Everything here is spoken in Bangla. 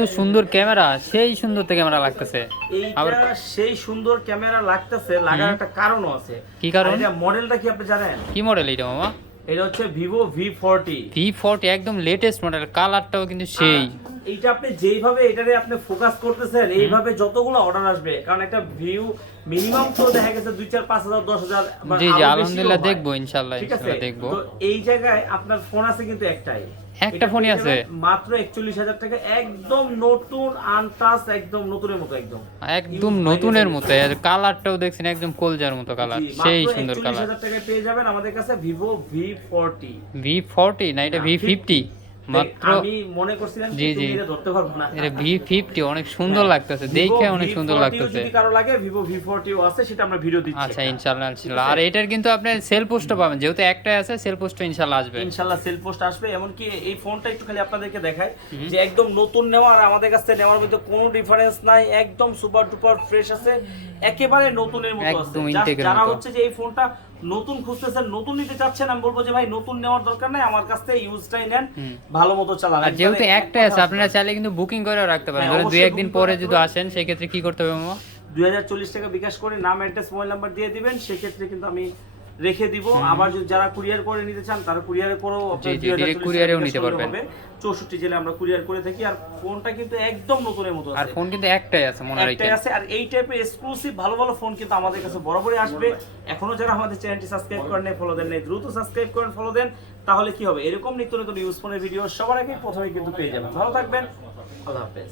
তো সুন্দর ক্যামেরা, সেই সুন্দর তো ক্যামেরা লাগতেছে। এইটা সেই সুন্দর ক্যামেরা লাগতেছে, লাগার একটা কারণও আছে। কি কারণ? এটা মডেলটা কি আপনি জানেন? কি মডেল এটা মামা? এটা হচ্ছে Vivo V40। V40 একদম লেটেস্ট মডেল, কালারটাও কিন্তু সেই। এইটা আপনি যেইভাবে এটারে আপনি ফোকাস করতেছেন, এইভাবে যতগুলো অর্ডার আসবে, কারণ একটা ভিউ মিনিমাম তো দেখা গেছে 2-4-5,000 10,000। জি জি, আলহামদুলিল্লাহ দেখবো, ইনশাআল্লাহ ইনশাআল্লাহ দেখবো। তো এই জায়গায় আপনার ফোন আছে কিন্তু একটাই, একটা ফোনই আছে মাত্র 41,000 টাকা, একদম নতুন আনটাচ, একদম নতুনের মতো, একদম নতুনের মতো। আর কালারটাও দেখছেন একদম কলজার মতো কালার, সেই সুন্দর কালার। 41,000 টাকায় পেয়ে যাবেন আমাদের কাছে Vivo V40। V40 না, এটা V50 মাত্র। আমি মনে করছিলাম জি জি, এটা ধরতে পারবো না। এটা V50 অনেক সুন্দর লাগতেছে, দেখে অনেক সুন্দর লাগতেছে। যদি কারো লাগে Vivo V40 ও আছে, সেটা আমরা ভিডিও দিচ্ছি। আচ্ছা, ইনশাআল্লাহ ইনশাআল্লাহ। আর এটার কিন্তু আপনি সেল পোস্টও পাবেন, যেহেতু একটাই আছে, সেল পোস্ট ইনশাআল্লাহ আসবে। ইনশাআল্লাহ সেল পোস্ট আসবে। এমনকি এই ফোনটা একটু খালি আপনাদেরকে দেখাই যে একদম নতুন নেওয়া আর আমাদের কাছ থেকে নেওয়ার মধ্যে কোনো ডিফারেন্স নাই, একদম সুপার ডুপার ফ্রেশ আছে, একেবারে নতুনের মতো আছে। যারা হচ্ছে যে এই ফোনটা নতুন খুঁজতেছেন, নতুন নিতে চাচ্ছেন, আমি বলবো যে ভাই নতুন নেওয়ার দরকার নাই, আমার কাছ থেকে ইউজটাই নেন, ভালো মতো চালান। আর যেহেতু একটাই আছে, আপনারা চাইলে কিন্তু বুকিং করেও রাখতে পারেন। ধরে 2-1 দিন পরে যদি আসেন, সেই ক্ষেত্রে কি করতে হবে মামা? 2040 টাকা বিকাশ করে নাম, অ্যাড্রেস, মোবাইল নাম্বার দিয়ে দিবেন, সেই ক্ষেত্রে কিন্তু আমি রেখে দিব। আবার যদি যারা কুরিয়ার করে নিতে চান, তারা কুরিয়ারে করেও কুরিয়ারেও নিতে পারবেন। 64 জেলা আমরা কুরিয়ার করে থাকি। আর ফোনটা কিন্তু একদম নতুনের মতো আছে, আর ফোন কিন্তু একটাই আছে, মনে রাখবেন একটাই আছে। আর এই টাইপের এক্সক্লুসিভ ভালো ভালো ফোন কিন্তু আমাদের কাছে বরাবরই আসবে। এখনো যারা আমাদের চ্যানেলটি সাবস্ক্রাইব করেন নাই, ফলো দেন নাই, দ্রুত সাবস্ক্রাইব করেন, ফলো দেন। তাহলে কি হবে, এরকম নিত্য নতুন ইউজ ফোনের ভিডিও সবার আগে প্রথমে কিন্তু পেয়ে যাবেন। ভালো থাকবেন, আল্লাহ হাফেজ।